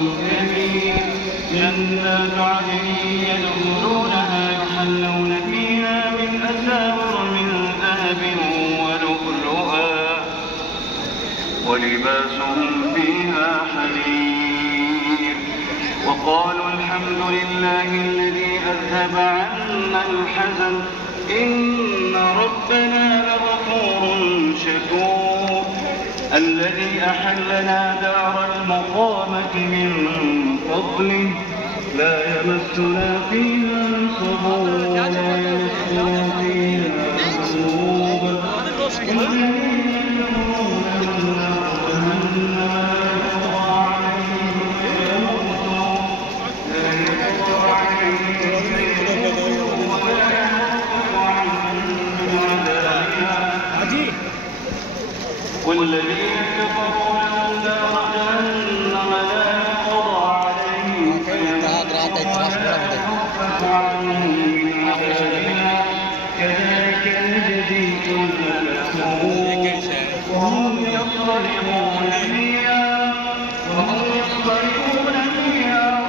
كريم جنات عدن يدخلونها يحلون فيها من أساور من ذهب ولؤلؤا ولباسهم فيها حرير وقالوا الحمد لله الذي أذهب عنا الحزن إن ربنا لغفور شكور الذي أحلنا دار المقامة من فضله لا يمسنا فيها نصب ولا يمسنا فيها لغوب والذين يدعون من جهنم لا يقضى عليهم فيموتوا لا يقضى عليهم فيموتوا ولا يخفف عنهم عذابها والذين كفروا لهم نار جهنم لا يقضى عليهم فيموتوا ولا يخفف عنهم من عذابها كذلك نجزي كل كفور وهم يضطربون فيها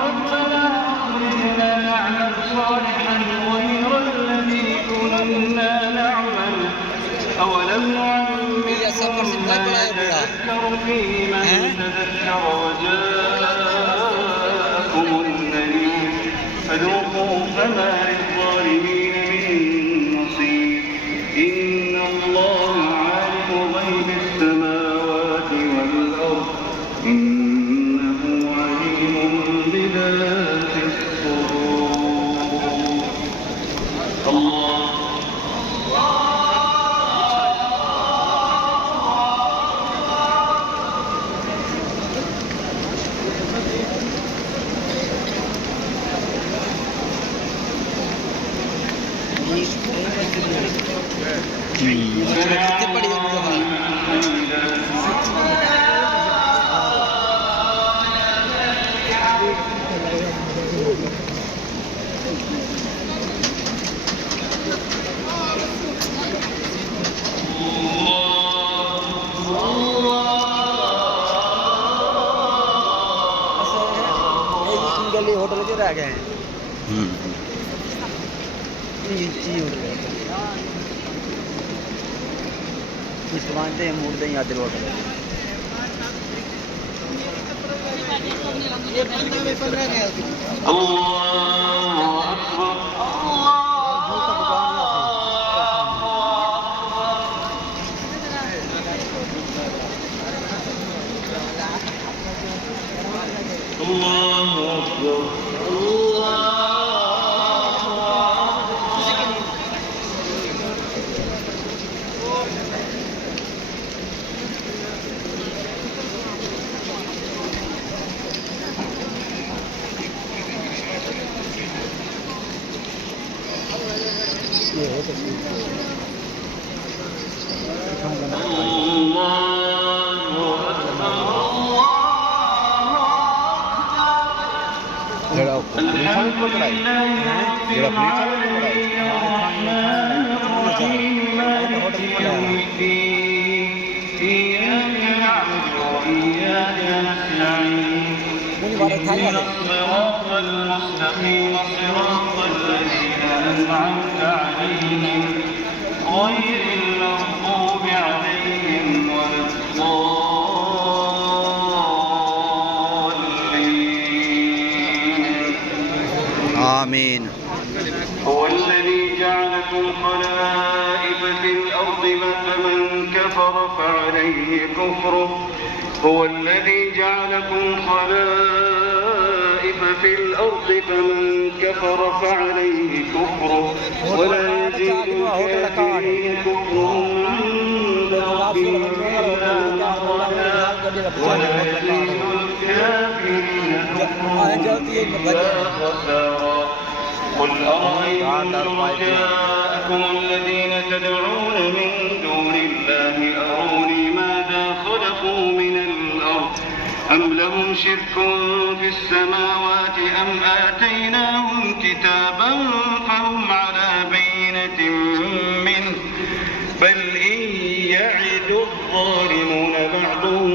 ربنا أخرجنا نعمل صالحا غير الذي كنا نعمل أولم نعمركم ما يتذكر فيه من تذكر وجاءكم النذير فذوقوا فما للظالمين من نصير إن الله عالم غيب السماوات والأرض إنه عليم بذات الصدور الله होटल के रह गए हैं इसमानते मूड दे आदिल होटल الصراط المستقيم صراط الذين أنعمت عليهم غير المغضوب عليهم ولا الضالين آمين. هو الذي جعلكم خلائف في الأرض فمن كفر فعليه كفره هو الذي جعلكم خلائف في الأرض فمن كفر فعليه كفره ولا يزيد الكافرين كفرهم عند ربهم إلا مقتا ولا يزيد الكافرين كفرهم إلا خسارا قل أرأيتم لو جاءكم الذين تدعون من دون الله أروني ماذا خلقوا من الأرض أم لهم شرك في السماوات أم آتيناهم كتابا فهم على بينة منه بل إن يعد الظالمون بعضهم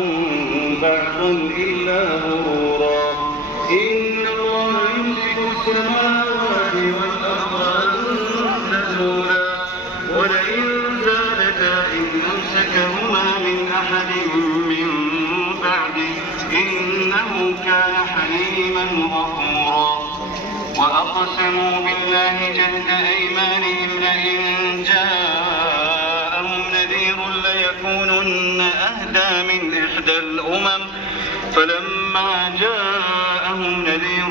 بعضا إلا غرورا إن الله يمسك السماوات والأرض أن تزولا ولئن زالتا إن أمسكهما من أحد من بعده إنه كان حليما غفورا وأقسموا بالله جهد أيمانهم لئن جاءهم نذير ليكونن أهدى من إحدى الأمم فلما جاءهم نذير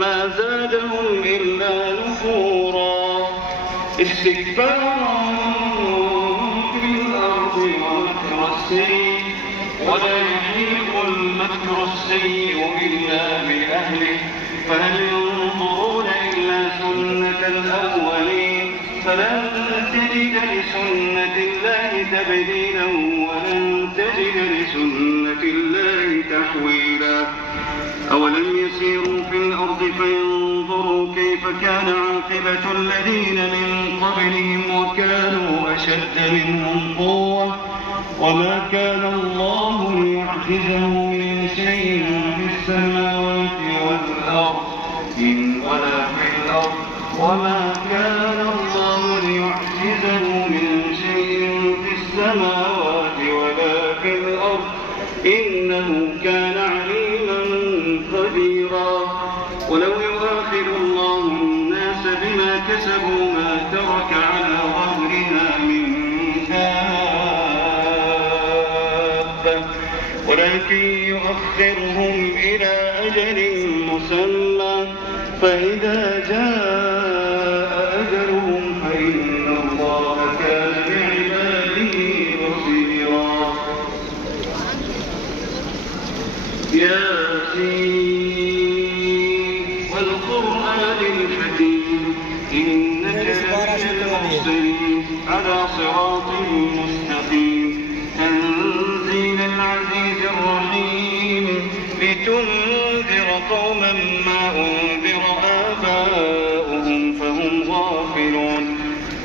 ما زادهم إلا نفورا استكبارا في الأرض ومكر السيء ولا يحيق المكر السيء إلا بأهله فهل ينظرون إلا سنة الأولين فلن تجد لسنة الله تبديلا ولن تجد لسنة الله تحويلا أولم يسيروا في الأرض فينظروا كيف كان عاقبة الذين من قبلهم وكانوا أشد منهم قوة وما كان الله ليعجزه من شيء في السماوات والأرض ولا في الأرض وما كان الله ليعجزه من شيء في السماوات ولا في الأرض إنه كان عليما خبيرا ولو يؤاخذ الله الناس بما كسبوا ما ترك على ظهرها من دابة ولكن يؤخرهم إلى أجل مسمى فإذا جاء أجلهم فإن الله كان بعباده بصيرا ياسين والقرآن الحكيم إنك لمن المرسلين على صراط مستقيم تنزيل العزيز الرحيم لتنذر قوما ما أنذر آباؤهم فهم غافلون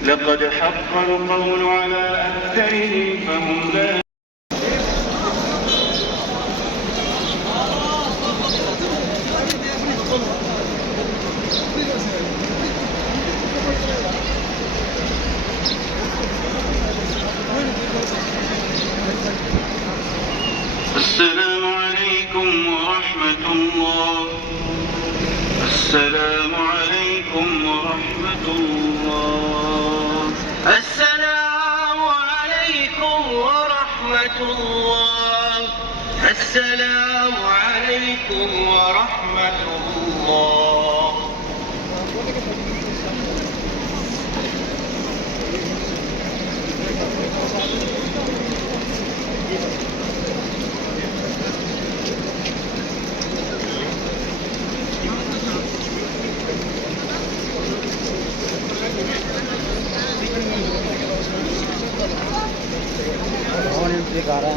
لقد حق القول على أكثرهم فهم لا السلام عليكم ورحمة الله السلام عليكم ورحمة الله السلام عليكم ورحمة الله السلام عليكم ورحمة الله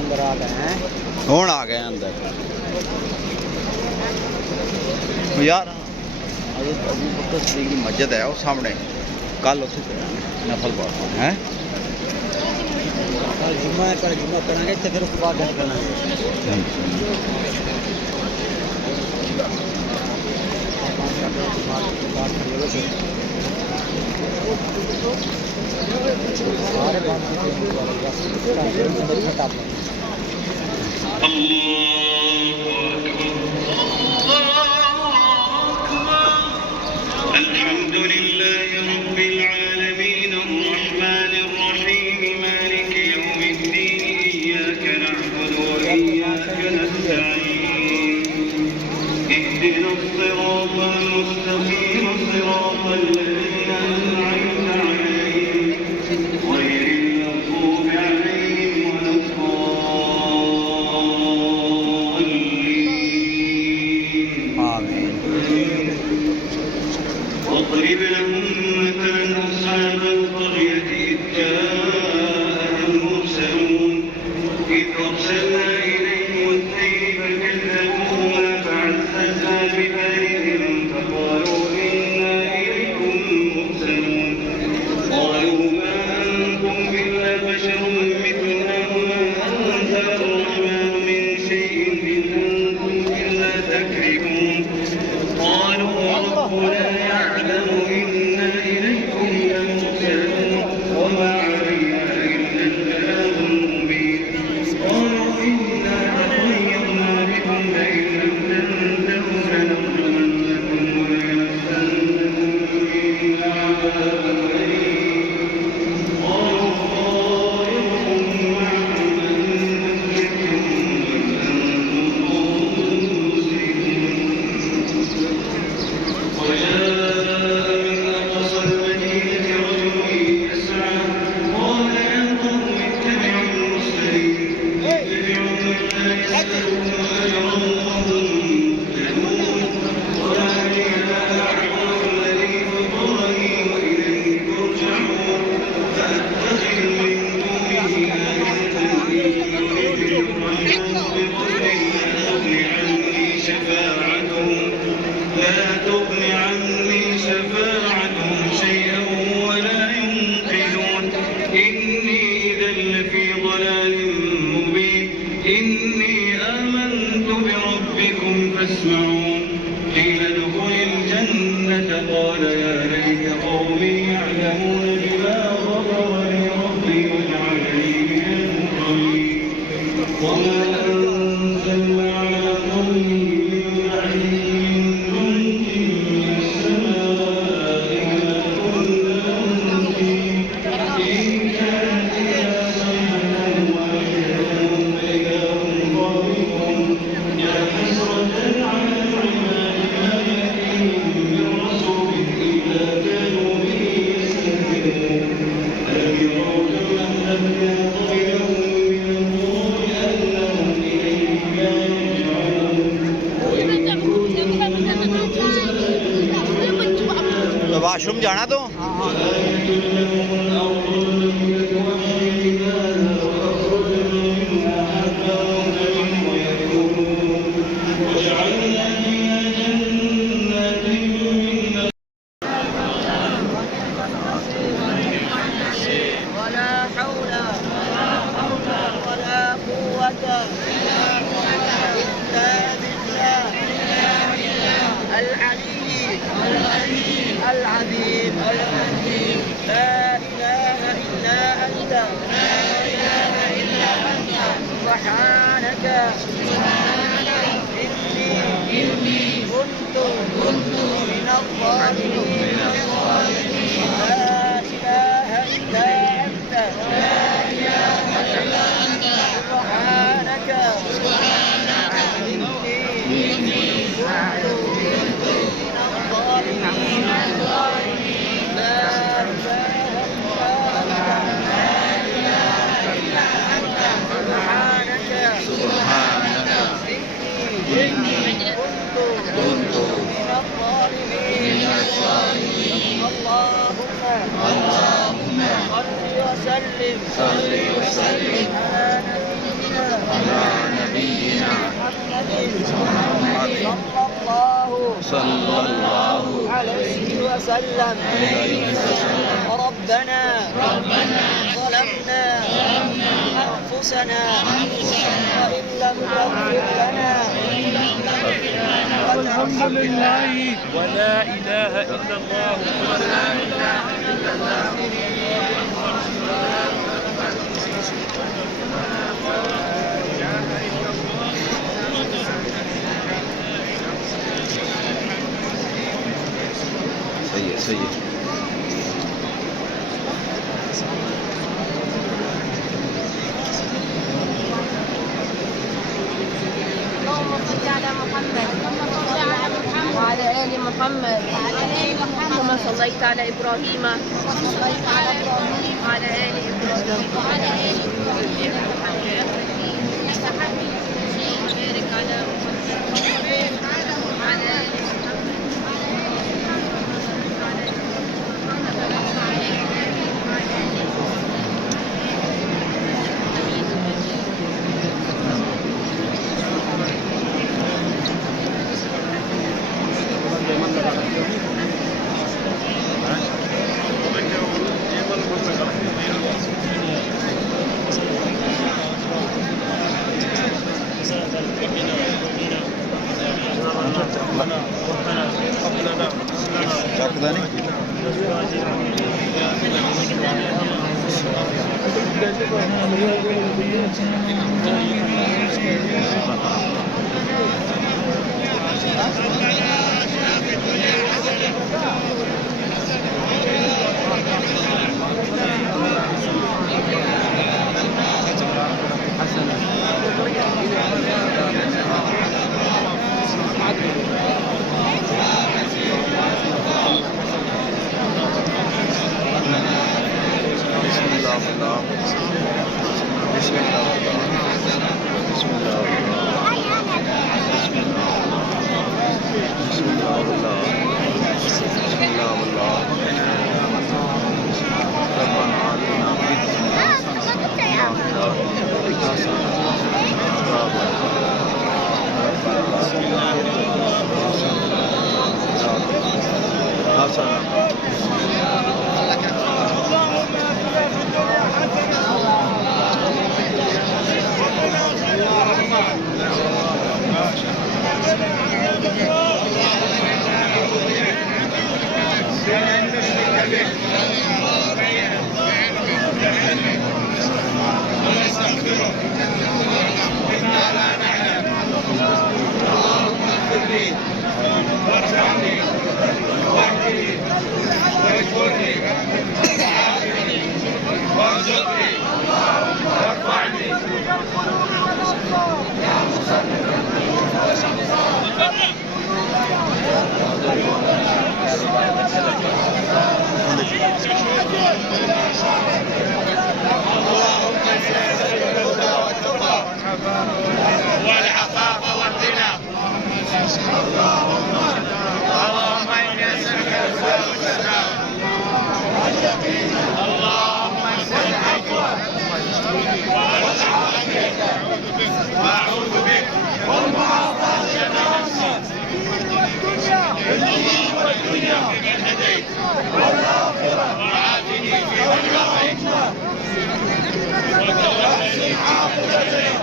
अंदर आ गए हैं ਹੁਣ ਆ ਗਏ ਅੰਦਰ ਯਾਰ ਅਜੇ ਅਬੂ ਬਕਰ ਸਦੀਕ ਦੀ ਮਸਜਿਦ ਹੈ ਉਹ ਸਾਹਮਣੇ ਕੱਲ ਉੱਥੇ ਨਫਲ ਪੜ੍ਹਨਾ ਹੈ कल जुम्मा है कल जुम्मा करेंगे तो फिर उसके बाद घर करेंगे सारे الحمد لله رب العالمين الرحمن الرحيم مالك يوم الدين إياك نعبد وإياك نستعين اهدنا الصراط المستقيم صراط الذين أنعمت عليهم غير المغضوب عليهم ولا الضالين لا تغن عني شفاعتهم شيئا ولا ينقذون إني إذا لفي ضلال مبين إني آمنت بربكم فاسمعون قيل ادخل الجنة قال يا ليت قومي يعلمون بما غفر لي ربي وجعلني من المكرمين وما أنزلنا على قومه من بعده من جند من السماء كما كنا منزلين إن كانت إلا صيحة واحدة فإذا هم ظالمون يا حسرة على العباد ما يأتيهم من رسول إلا كانوا به يستهزئون ألم يروا كم أهلكنا قبلهم من القرون أنهم إليهم لا يرجعون وإن तो वॉशरूम जाना तो ولا حول ولا قوة إلا بالله العلي العظيم لا إله إلا أنت سبحانك إني كنت من الظالمين لا إله إلا أنت سبحانك إني كنت من الظالمين لا إله إلا أنت سبحانك إني كنت من الظالمين اللهم صل وسلم على نبينا محمد صلى الله عليه وسلم ربنا ظلمنا أنفسنا وإن لم تغفر لنا والحمد لله ولا إله إلا الله सही है सही है اللهم صل على محمد وعلى آل محمد كما صليت على إبراهيم وعلى آل إبراهيم وعلى آل إبراهيم إنك حميد مجيد وبارك على محمد وعلى آل ਚੱਕਦਾ ਨਹੀਂ بسم الله والعفاف والغنى. اللهم إني أسألك الهدى والسلام. اللهم انزل العفو والعافية وأعوذ بك والمعافاة من نفسي. اللهم والدنيا فيمن هديت والآخرة وعافني فيمن عافيت وتولني عافيتك.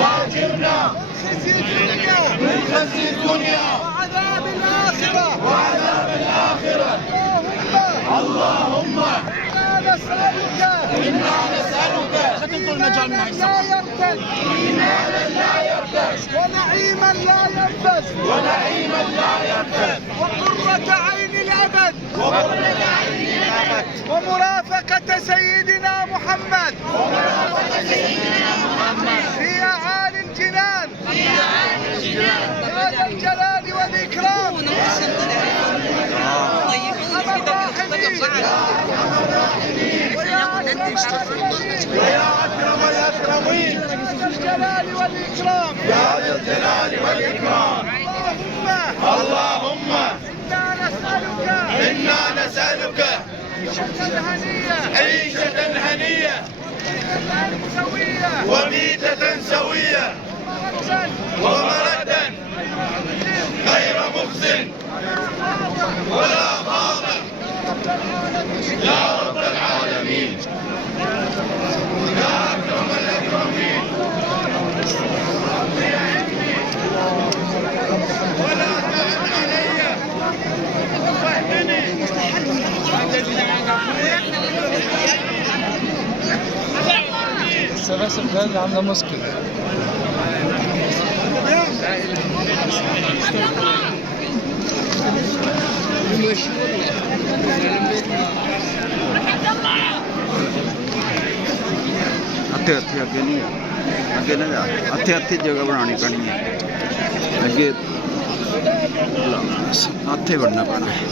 واجرنا من خزي الدنيا وعذاب الآخرة. اللهم إنا نسألك إيمانا لا يرتد ونعيما لا ينفد وقرة عين الأبد ومرافقة سيدنا محمد في أعالي الجنان يا ذا الجلال والإكرام. ويا أكرم الأكرمين يا ذا الجلال والإكرام. اللهم إنا نسألك عيشة هنية وميتة سوية ومردا غير مخزن ولا فاضح يا رب العالمين يا أكرم الأكرمين. ولا تعن علي واهدني السلاسل هذه عامله مشكله. हथे हथे अगे नहीं अगे ना जा हथे हथे जगह बनानी पैनी है अगे हथे बढ़ना पैना है।